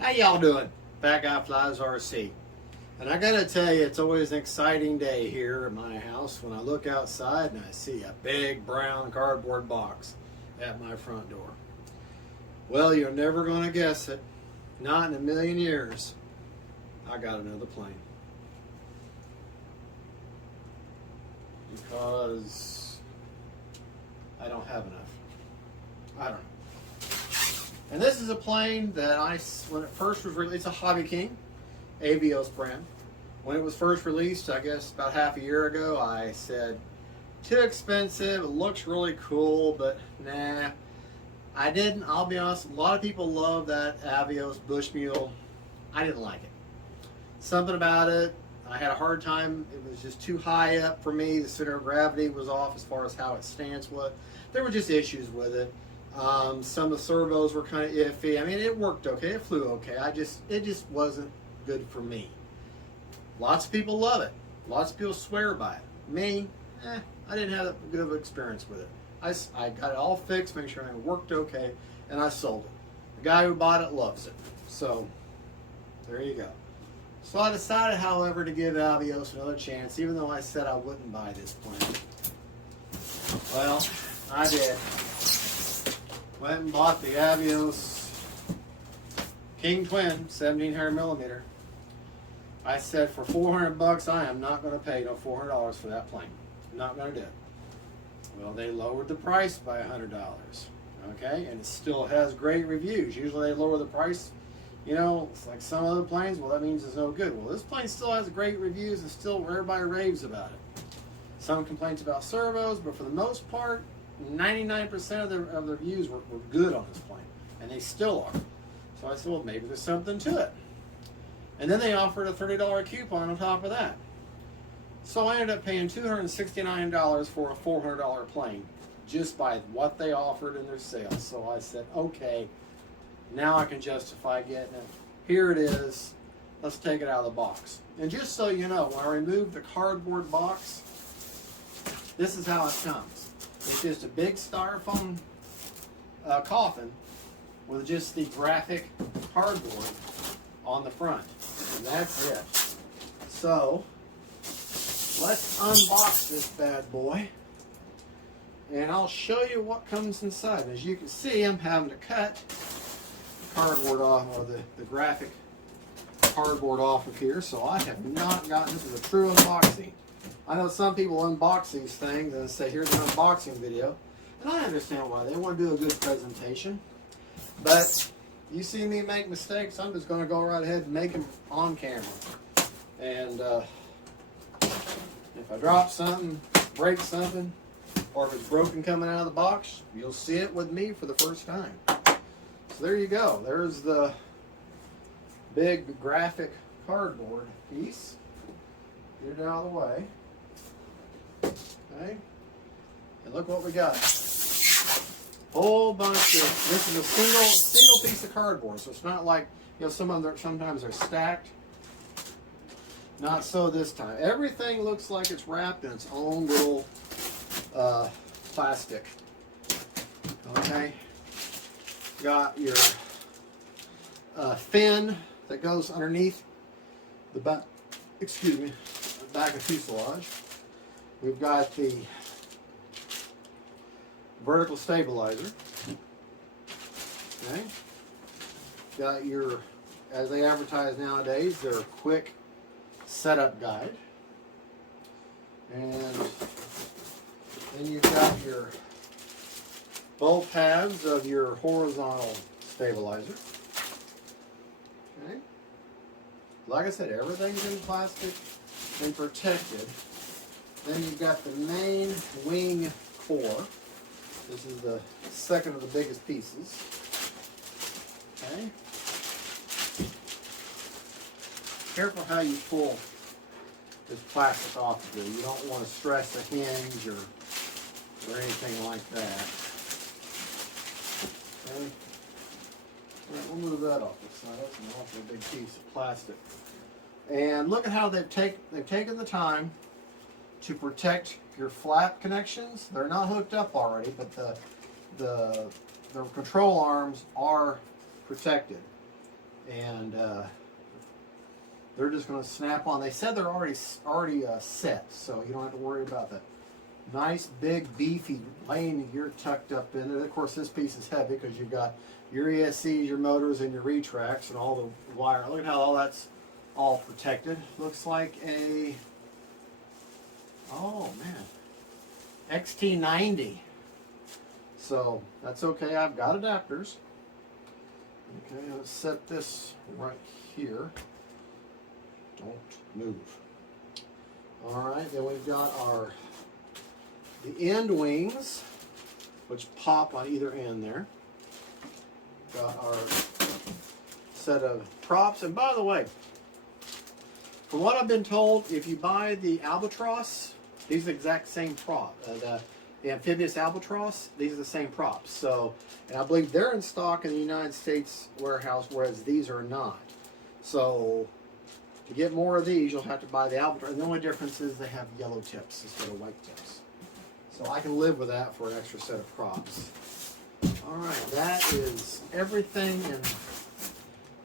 How y'all doing? Fat Guy Flies RC. And I gotta tell you, it's always an exciting day here at my house when I look outside and I see a big brown cardboard box at my front door. Well, you're never gonna guess it. Not in a million years. I got another plane. Because I don't have enough. I don't know. And this is a plane that when it first was released, it's a Hobby King, Avios brand. When it was first released, I guess about half a year ago, I said, too expensive, it looks really cool, but nah. I didn't, I'll be honest, a lot of people love that Avios Bushmule. I didn't like it. Something about it, I had a hard time, it was just too high up for me, the center of gravity was off as far as how its stance was. There were just issues with it. Some of the servos were kind of iffy. I mean, it worked okay, it flew okay. It just wasn't good for me. Lots of people love it. Lots of people swear by it. Me, I didn't have that good of an experience with it. I got it all fixed, make sure everything worked okay, and I sold it. The guy who bought it loves it. So, there you go. So I decided, however, to give Avios another chance, even though I said I wouldn't buy this plane. Well, I did. Went and bought the Avios King Twin 1700 millimeter. I said for 400 bucks, I am not going to pay no $400 for that plane. I'm not going to do it. Well, they lowered the price by $100. Okay, and it still has great reviews. Usually they lower the price. You know, it's like some other planes. Well, that means it's no good. Well, this plane still has great reviews and still everybody raves about it. Some complaints about servos, but for the most part, 99% of the reviews were good on this plane, and they still are. So I said, well, maybe there's something to it. And then they offered a $30 coupon on top of that. So I ended up paying $269 for a $400 plane just by what they offered in their sales. So I said, okay, now I can justify getting it. Here it is. Let's take it out of the box. And just so you know, when I removed the cardboard box, this is how it comes. It's just a big styrofoam coffin with just the graphic cardboard on the front. And that's it. So, let's unbox this bad boy. And I'll show you what comes inside. As you can see, I'm having to cut the cardboard off, or the graphic cardboard off of here. So I have not gotten, this is a true unboxing. I know some people unbox these things and say, here's an unboxing video. And I understand why. They want to do a good presentation. But you see me make mistakes, I'm just going to go right ahead and make them on camera. And if I drop something, break something, or if it's broken coming out of the box, you'll see it with me for the first time. So there you go. There's the big graphic cardboard piece. Get it out of the way. Okay. And look what we got. Whole bunch of, this is a single piece of cardboard, so it's not like, you know, sometimes they're stacked. Not so this time. Everything looks like it's wrapped in its own little plastic. Okay. Got your fin that goes underneath the back, the back of fuselage. We've got the vertical stabilizer. Okay. Got your, as they advertise nowadays, their quick setup guide. And then you've got your both halves of your horizontal stabilizer. Okay. Like I said, everything's in plastic and protected. Then you've got the main wing core. This is the second of the biggest pieces. Okay. Careful how you pull this plastic off of there. You don't want to stress a hinge or anything like that. Okay. All right, we'll move that off the side. That's an awfully big piece of plastic. And look at how they've taken the time to protect your flap connections. They're not hooked up already, but the control arms are protected. and they're just going to snap on. They said they're already set, so you don't have to worry about that. Nice, big, beefy lane gear tucked up in it. Of course, this piece is heavy because you've got your ESCs, your motors, and your retracts, and all the wire. Look at how all that's all protected. Looks like a, oh man, XT90. So that's okay. I've got adapters. Okay, let's set this right here. Don't move. All right, then we've got the end wings, which pop on either end there. Got our set of props. And by the way, from what I've been told, if you buy the Albatross, these are the exact same prop. The amphibious Albatross, these are the same props. So, and I believe they're in stock in the United States warehouse, whereas these are not. So, to get more of these, you'll have to buy the Albatross. And the only difference is they have yellow tips instead of white tips. So I can live with that for an extra set of props. All right, that is everything. And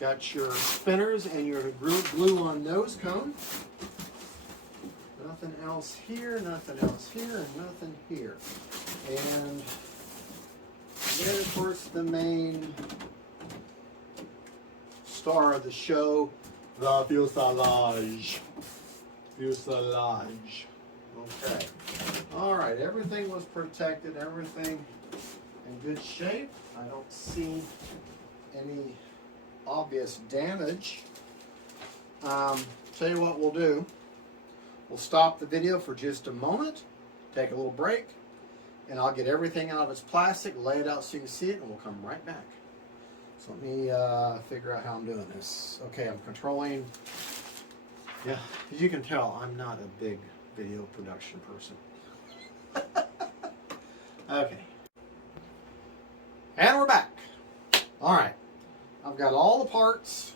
got your spinners and your glue-on nose cone. Nothing else here, nothing else here, and nothing here. And then, of course, the main star of the show, the fuselage. Fuselage. Okay. All right, everything was protected, everything in good shape. I don't see any obvious damage. Tell you what we'll do. We'll stop the video for just a moment, take a little break, and I'll get everything out of its plastic, lay it out so you can see it, and we'll come right back. So let me figure out how I'm doing this. Okay, I'm controlling. Yeah, as you can tell, I'm not a big video production person. Okay. And we're back. All right. I've got all the parts.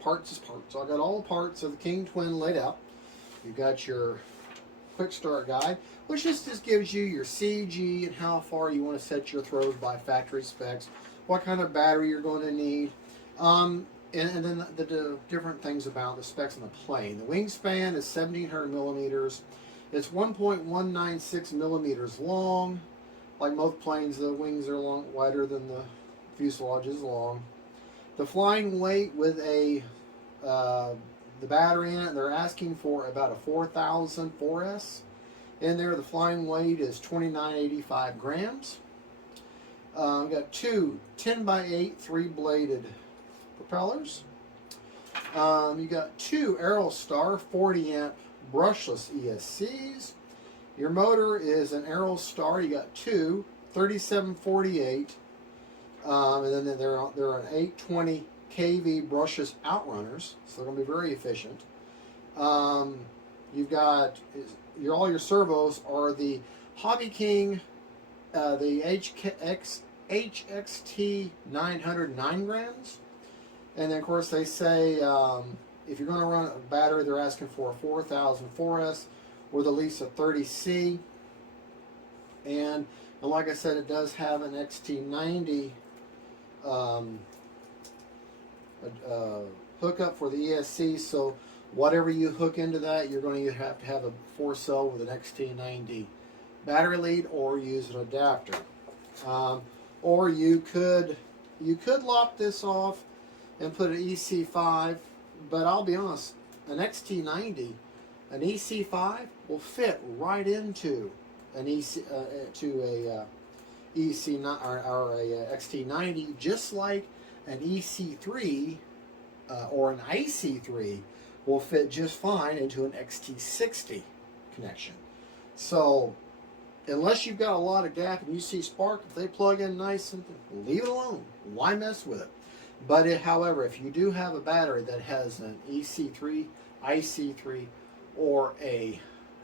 Parts is parts. I've got all the parts of the King Twin laid out. You've got your quick start guide, which just gives you your CG and how far you want to set your throws by factory specs, what kind of battery you're going to need, and then the different things about the specs on the plane. The wingspan is 1,700 millimeters. It's 1.196 millimeters long. Like most planes, the wings are wider than the fuselage is long. The flying weight with the battery in it, they're asking for about a 4,000 4S. In there, the flying weight is 2985 grams. We've got two 10x8 3-bladed propellers. You got two Aerostar 40-amp brushless ESCs. Your motor is an Aerostar. You got two 3748, and then they're an 820 kV brushless outrunners, so they're going to be very efficient. You've got all your servos are the Hobby King, the HXT 900 9 grams, and then of course they say if you're going to run a battery, they're asking for a 4000 4S with at least a 30C, and like I said, it does have an XT90 hookup for the ESC, so whatever you hook into that, you're going to have to have a 4-cell with an XT90 battery lead, or use an adapter. Or you could lop this off and put an EC5, but I'll be honest, an XT90, an EC5 will fit right into an EC to a EC9 or a XT90, just like an EC3 or an IC3 will fit just fine into an XT60 connection. So unless you've got a lot of gap and you see spark, if they plug in nice, and leave it alone. Why mess with it? But however, if you do have a battery that has an EC3, IC3, or a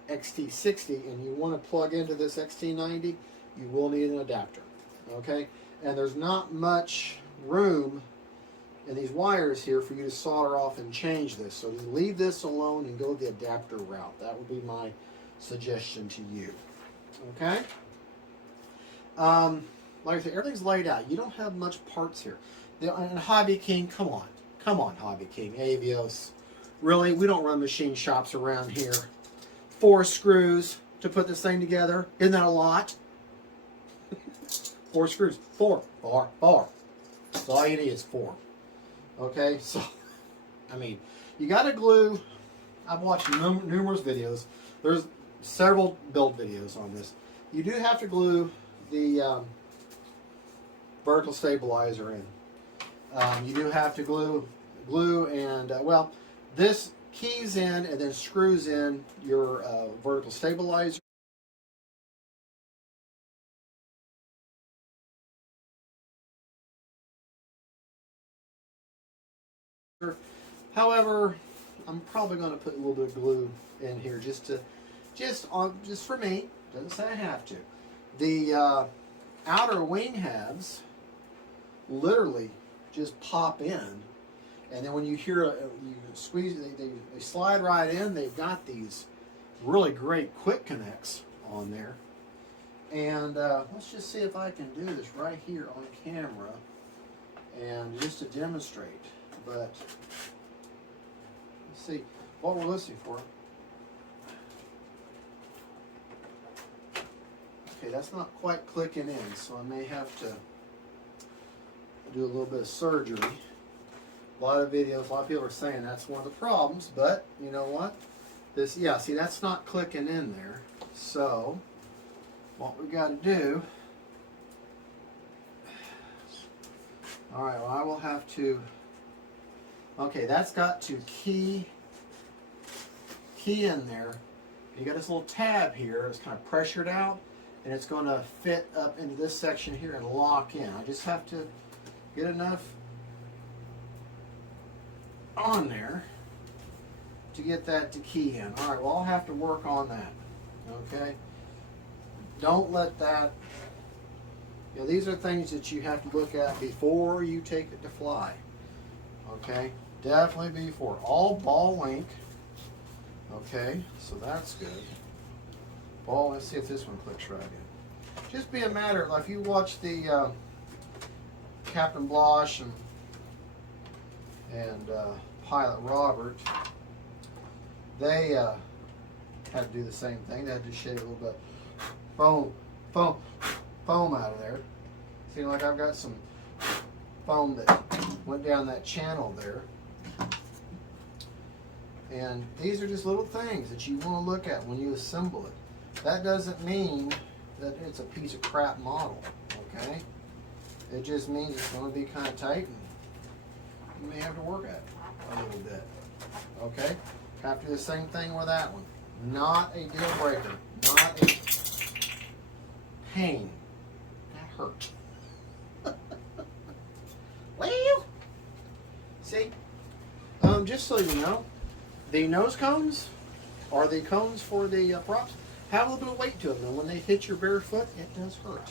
XT60 and you want to plug into this XT90, you will need an adapter. Okay? And there's not much room in these wires here for you to solder off and change this. So you leave this alone and go the adapter route. That would be my suggestion to you. Okay? Like I said, everything's laid out. You don't have much parts here. And Hobby King, come on. Come on, Hobby King, Avios. Really, we don't run machine shops around here. 4 screws to put this thing together. Isn't that a lot? 4 screws. 4. That's all you need is 4. Okay, so, I mean, you got to glue. I've watched numerous videos. There's several build videos on this. You do have to glue the vertical stabilizer in. You do have to glue and, well, this keys in and then screws in your vertical stabilizer. However, I'm probably going to put a little bit of glue in here just for me. Doesn't say I have to. The outer wing halves literally just pop in, and then when you hear you squeeze, they slide right in. They've got these really great quick connects on there. And let's just see if I can do this right here on camera, and just to demonstrate. But let's see what we're listening for. Okay, that's not quite clicking in, so I may have to do a little bit of surgery. A lot of videos, a lot of people are saying that's one of the problems, but you know what? This, yeah, see, that's not clicking in there. So what we got to do, all right, well, I will have to, okay, that's got to key in there. You got this little tab here, it's kind of pressured out, and it's going to fit up into this section here and lock in. I just have to get enough on there to get that to key in. All right, well, I'll have to work on that. Okay, don't let that, you know, these are things that you have to look at before you take it to fly. Okay, definitely before. All ball link. Okay, so that's good. Ball, let's see if this one clicks right in. Just be a matter of, if you watch the Captain Blosh and Pilot Robert, they had to do the same thing. They had to shake a little bit foam out of there. Seems like I've got some foam that went down that channel there. And these are just little things that you want to look at when you assemble it. That doesn't mean that it's a piece of crap model, okay? It just means it's going to be kind of tight, and you may have to work at it a little bit, okay? Have to do the same thing with that one. Not a deal breaker, not a pain. That hurt. Well, see, just so you know, the nose cones, or the cones for the props, have a little bit of weight to them, and when they hit your bare foot, it does hurt.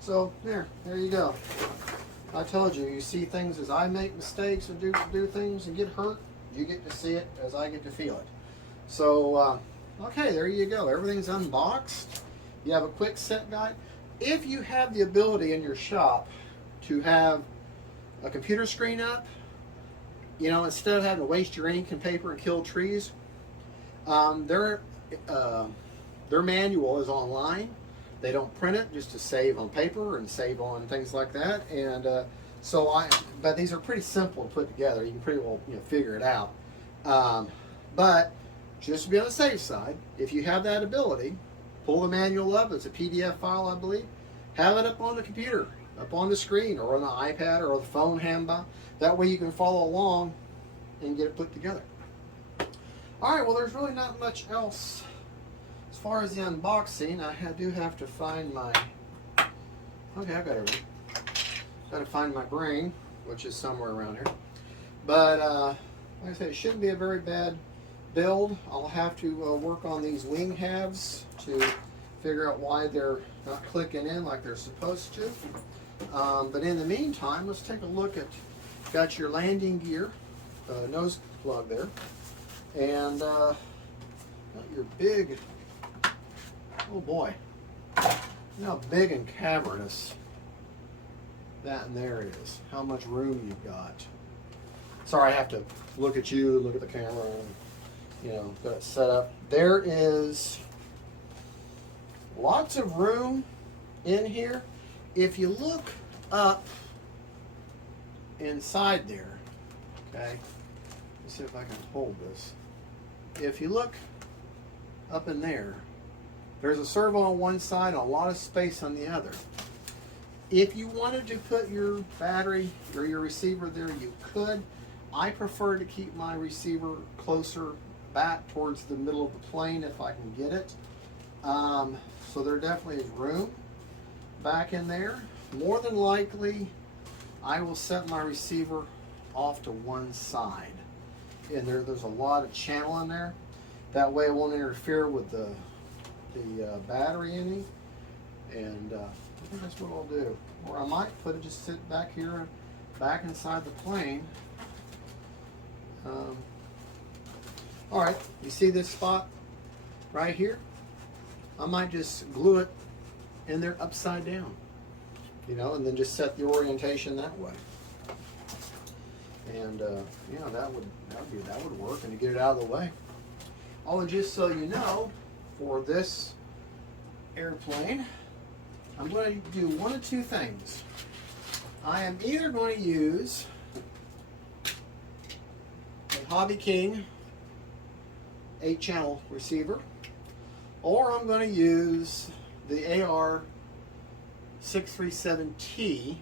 So there you go. I told you, you see things as I make mistakes and do things and get hurt, you get to see it as I get to feel it. So, okay, there you go. Everything's unboxed. You have a quick set guide. If you have the ability in your shop to have a computer screen up, you know, instead of having to waste your ink and paper and kill trees, their manual is online. They don't print it just to save on paper and save on things like that. And but these are pretty simple to put together. You can pretty well, you know, figure it out. But just to be on the safe side, if you have that ability, pull the manual up. It's a PDF file, I believe. Have it up on the computer, up on the screen, or on the iPad, or the phone handby. That way you can follow along and get it put together. All right, well, there's really not much else as far as the unboxing. I do have to find my, okay, I've got everything. Got to find my brain, which is somewhere around here. But like I said, it shouldn't be a very bad build. I'll have to work on these wing halves to figure out why they're not clicking in like they're supposed to. But in the meantime, let's take a look at, got your landing gear, nose plug there, and got your big, oh boy, you know how big and cavernous that and there is, how much room you've got. Sorry, I have to look at you, look at the camera, and, you know, got it set up. There is lots of room in here. If you look up inside there, okay, let's see if I can hold this. If you look up in there, there's a servo on one side and a lot of space on the other. If you wanted to put your battery or your receiver there, you could. I prefer to keep my receiver closer back towards the middle of the plane if I can get it. So there definitely is room back in there. More than likely, I will set my receiver off to one side. And there's a lot of channel in there. That way it won't interfere with the battery any. And I think that's what I'll do. Or I might put it, just sit back here, back inside the plane. All right, you see this spot right here? I might just glue it in there upside down, you know, and then just set the orientation that way. And yeah, that would work, and to get it out of the way. Oh, and just so you know, for this airplane, I'm going to do one of two things. I am either going to use a Hobby King 8-channel receiver, or I'm going to use the AR 637T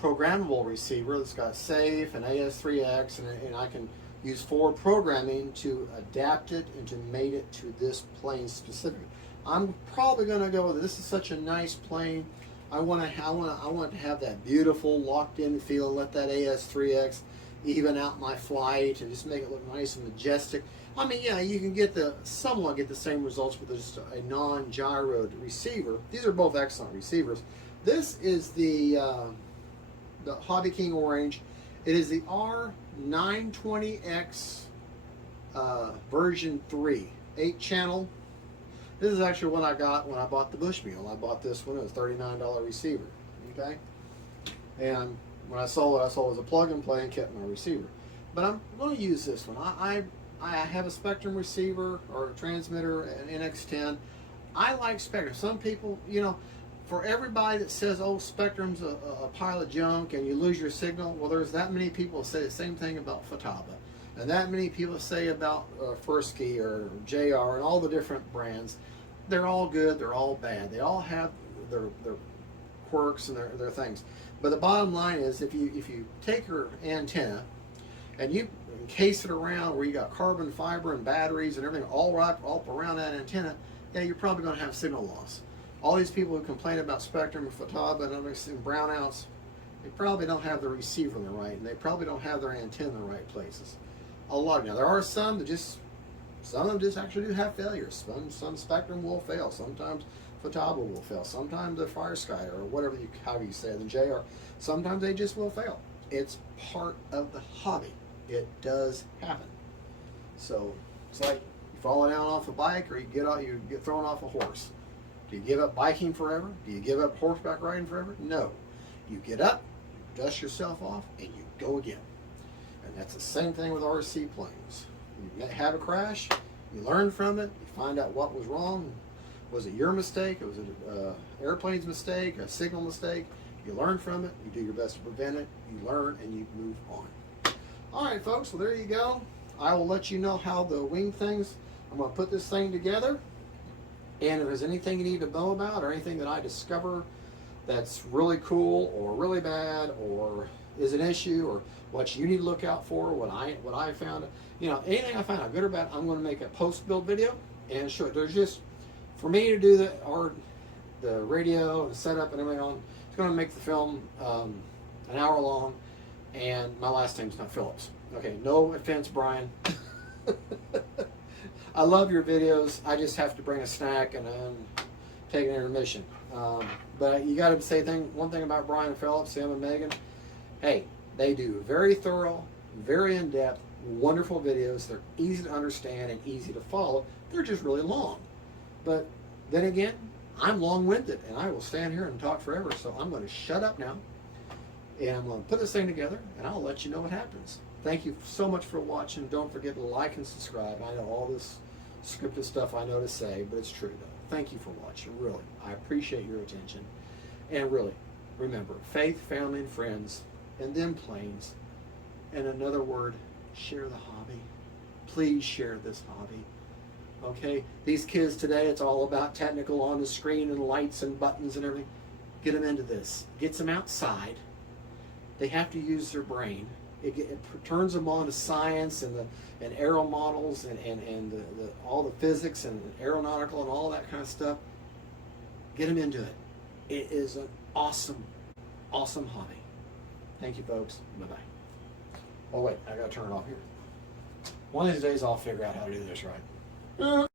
programmable receiver that's got safe and AS3X, and I can use forward programming to adapt it and to mate it to this plane specifically. I'm probably going to go with it. This is such a nice plane. I want to have that beautiful locked-in feel. Let that AS3X even out my flight and just make it look nice and majestic. I mean, yeah, you can somewhat get the same results with just a non-gyroed receiver. These are both excellent receivers. This is the Hobby King Orange. It is the R920X version 3, 8-channel. This is actually what I got when I bought the Bushmule. I bought this one. It was a $39 receiver. Okay, and when I sold it as a plug and play and kept my receiver. But I'm going to use this one. I have a Spectrum receiver or a transmitter, an NX10. I like Spectrum. Some people, you know, for everybody that says, oh, Spectrum's a pile of junk and you lose your signal, well, there's that many people that say the same thing about Futaba. And that many people say about Fursky or JR and all the different brands. They're all good, they're all bad. They all have their quirks and their things. But the bottom line is, if you take your antenna and you encase it around where you got carbon fiber and batteries and everything all wrapped up around that antenna, yeah, you're probably going to have signal loss. All these people who complain about Spectrum and Futaba and other brownouts, they probably don't have the receiver in the right, and they probably don't have their antenna in the right places. A lot. Now there are some that some of them just actually do have failures. Some Spectrum will fail. Sometimes Futaba will fail. Sometimes the FireSky or whatever how you say it, the JR. Sometimes they just will fail. It's part of the hobby. It does happen. So it's like you fall down off a bike, or you get thrown off a horse. Do you give up biking forever? Do you give up horseback riding forever? No. You get up, you dust yourself off, and you go again. And that's the same thing with RC planes. You have a crash, you learn from it, you find out what was wrong. Was it your mistake? Was it an airplane's mistake, a signal mistake? You learn from it, you do your best to prevent it, you learn, and you move on. All right, folks, well, there you go. I will let you know how the wing things, I'm going to put this thing together. And if there's anything you need to know about or anything that I discover that's really cool or really bad or is an issue or what you need to look out for, what I found, you know, anything I find out, good or bad, I'm going to make a post-build video and show it. There's just, for me to do the radio and the setup and everything on, it's going to make the film an hour long, and my last name's not Phillips. Okay, no offense, Brian. I love your videos. I just have to bring a snack and take an intermission. But you got to say one thing about Brian Phillips, Sam and Megan. Hey, they do very thorough, very in-depth, wonderful videos. They're easy to understand and easy to follow. They're just really long. But then again, I'm long-winded, and I will stand here and talk forever. So I'm going to shut up now. And I'm going to put this thing together, and I'll let you know what happens. Thank you so much for watching. Don't forget to like and subscribe. I know all this scripted stuff I know to say, but it's true, though. Thank you for watching, really. I appreciate your attention. And really, remember, faith, family, and friends, and then planes. And another word, share the hobby. Please share this hobby. Okay? These kids today, it's all about technical on the screen and lights and buttons and everything. Get them into this. Gets them outside. They have to use their brain. It turns them on to science and aero models and all the physics and aeronautical and all that kind of stuff. Get them into it. It is an awesome, awesome hobby. Thank you, folks. Bye-bye. Oh, wait. I got to turn it off here. One of these days, I'll figure out how to do this right.